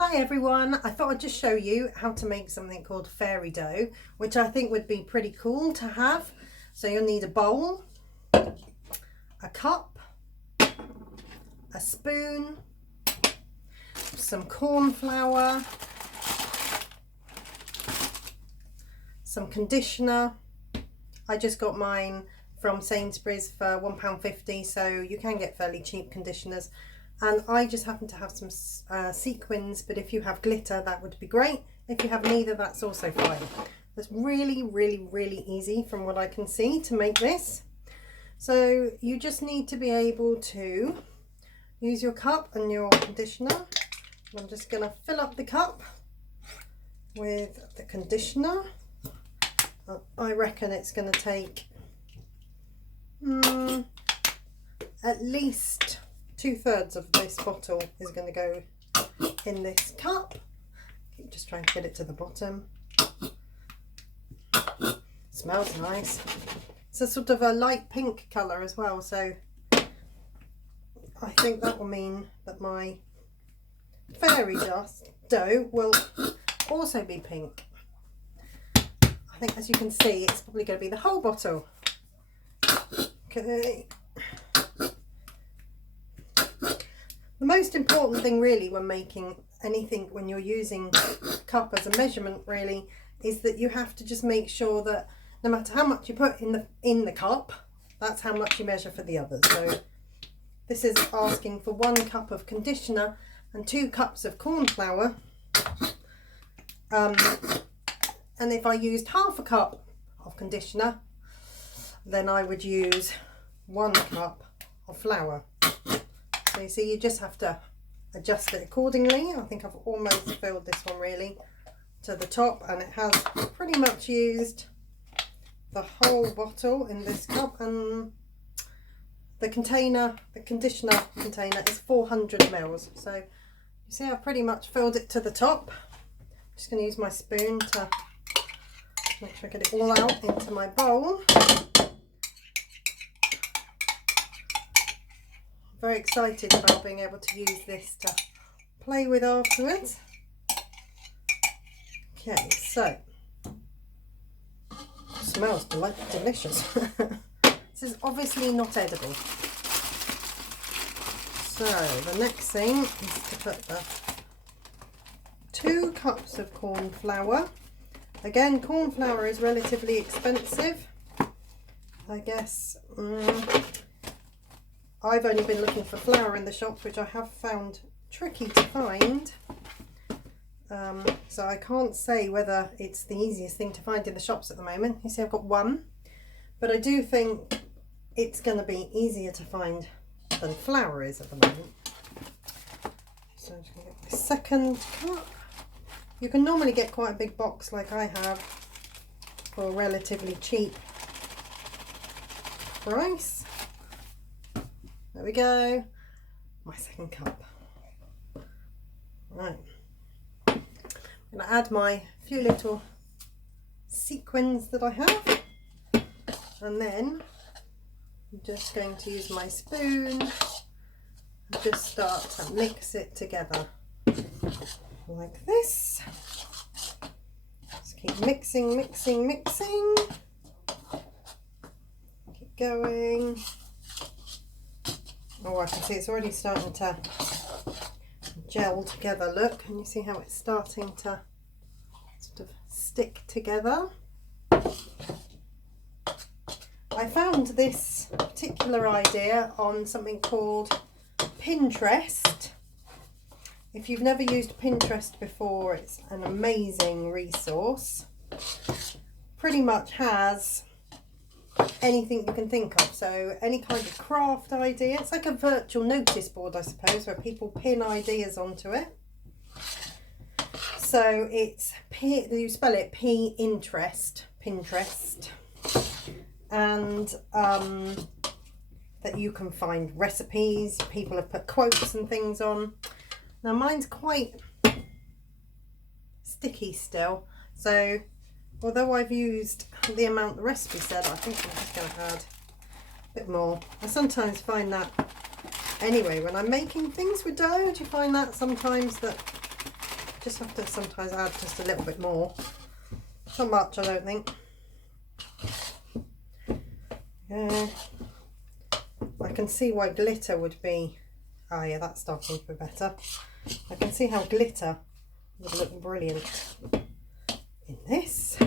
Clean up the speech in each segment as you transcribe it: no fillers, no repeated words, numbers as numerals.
Hi everyone, I thought I'd just show you how to make something called fairy dough, which I think would be pretty cool to have. So you'll need a bowl, a cup, a spoon, some corn flour, some conditioner. I just got mine from Sainsbury's for £1.50, so you can get fairly cheap conditioners. And I just happen to have some sequins, but if you have glitter, that would be great. If you have neither, that's also fine. It's really easy from what I can see to make this. So you just need to be able to use your cup and your conditioner. I'm just going to fill up the cup with the conditioner. I reckon it's going to take at least 2/3 of this bottle is going to go in this cup. Keep just trying to get it to the bottom. Smells nice. It's a sort of a light pink colour as well, so I think that will mean that my fairy dough will also be pink. I think, as you can see, it's probably going to be the whole bottle. Okay. The most important thing really when making anything, when you're using cup as a measurement really, is that you have to just make sure that no matter how much you put in the cup, that's how much you measure for the others. So this is asking for 1 cup of conditioner and 2 cups of corn flour. And if I used half a cup of conditioner, then I would use 1 cup of flour. So you see, you just have to adjust it accordingly. I think I've almost filled this one really to the top, and it has pretty much used the whole bottle in this cup. And the conditioner container is 400 ml. So you see, I've pretty much filled it to the top. I'm just going to use my spoon to make sure I get it all out into my bowl. Very excited about being able to use this to play with afterwards. Okay, so smells delicious. This is obviously not edible. So the next thing is to put the 2 cups of corn flour. Again, corn flour is relatively expensive. I guess I've only been looking for flour in the shops, which I have found tricky to find. So I can't say whether it's the easiest thing to find in the shops at the moment. You see, I've got 1, but I do think it's going to be easier to find than flour is at the moment. So I'm just going to get the second cup. You can normally get quite a big box like I have for a relatively cheap price. There we go, my second cup. Right, I'm going to add my few little sequins that I have, and then I'm just going to use my spoon and just start to mix it together like this. Just keep mixing. Keep going. Oh, I can see it's already starting to gel together, look, and you see how it's starting to sort of stick together. I found this particular idea on something called Pinterest. If you've never used Pinterest before, it's an amazing resource. Pretty much has anything you can think of, so any kind of craft idea. It's like a virtual notice board, I suppose, where people pin ideas onto it. So it's you spell it Pinterest, and that you can find recipes. People have put quotes and things on. Now mine's quite sticky still, so although I've used the amount the recipe said, I think I'm just going to add a bit more. I sometimes find that anyway when I'm making things with dough. Do you find that sometimes that Just have to sometimes add just a little bit more. Not much, I don't think. Yeah. I can see why glitter would be... Oh yeah, that's starting to be better. I can see how glitter would look brilliant in this.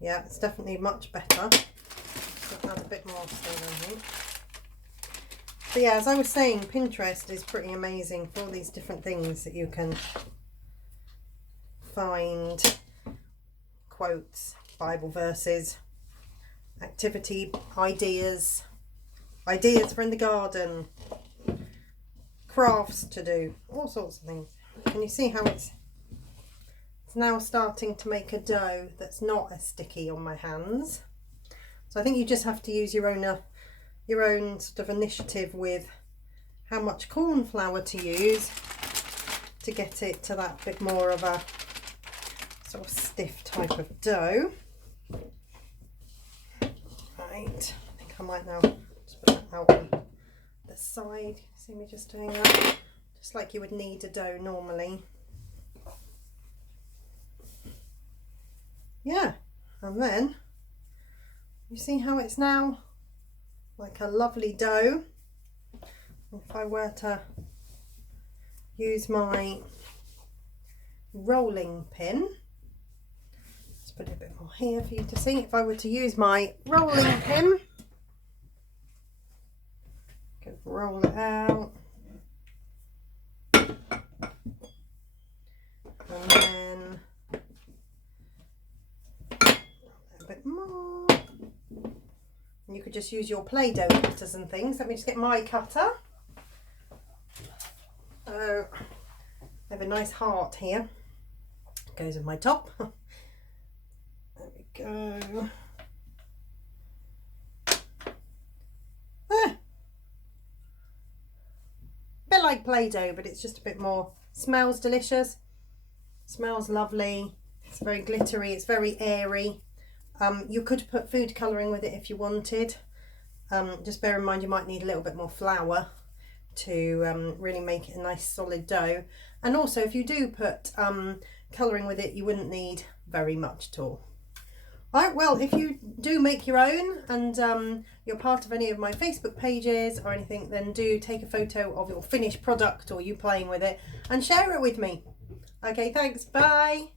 Yeah, it's definitely much better. So add a bit more still, I think. But yeah, as I was saying, Pinterest is pretty amazing for all these different things that you can find. Quotes, Bible verses, activity ideas, ideas for in the garden, crafts to do, all sorts of things. Can you see how it's now starting to make a dough that's not as sticky on my hands? So I think you just have to use your own sort of initiative with how much corn flour to use to get it to that bit more of a sort of stiff type of dough. Right, I think I might now just put that out on the side. See me just doing that, just like you would knead a dough normally. Yeah, and then you see how it's now like a lovely dough. If I were to use my rolling pin, let's put a bit more here for you to see. If I were to use my rolling pin, could roll it out, and then a bit more. And you could just use your Play-Doh cutters and things. Let me just get my cutter. So I have a nice heart here. Goes with my top. There we go. Bit like Play-Doh, but it's just a bit more. Smells delicious. Smells lovely. It's very glittery. It's very airy. You could put food colouring with it if you wanted. Just bear in mind you might need a little bit more flour to really make it a nice solid dough. And also if you do put colouring with it, you wouldn't need very much at all. Alright, well, if you do make your own and you're part of any of my Facebook pages or anything, then do take a photo of your finished product or you playing with it and share it with me. Okay, thanks, bye.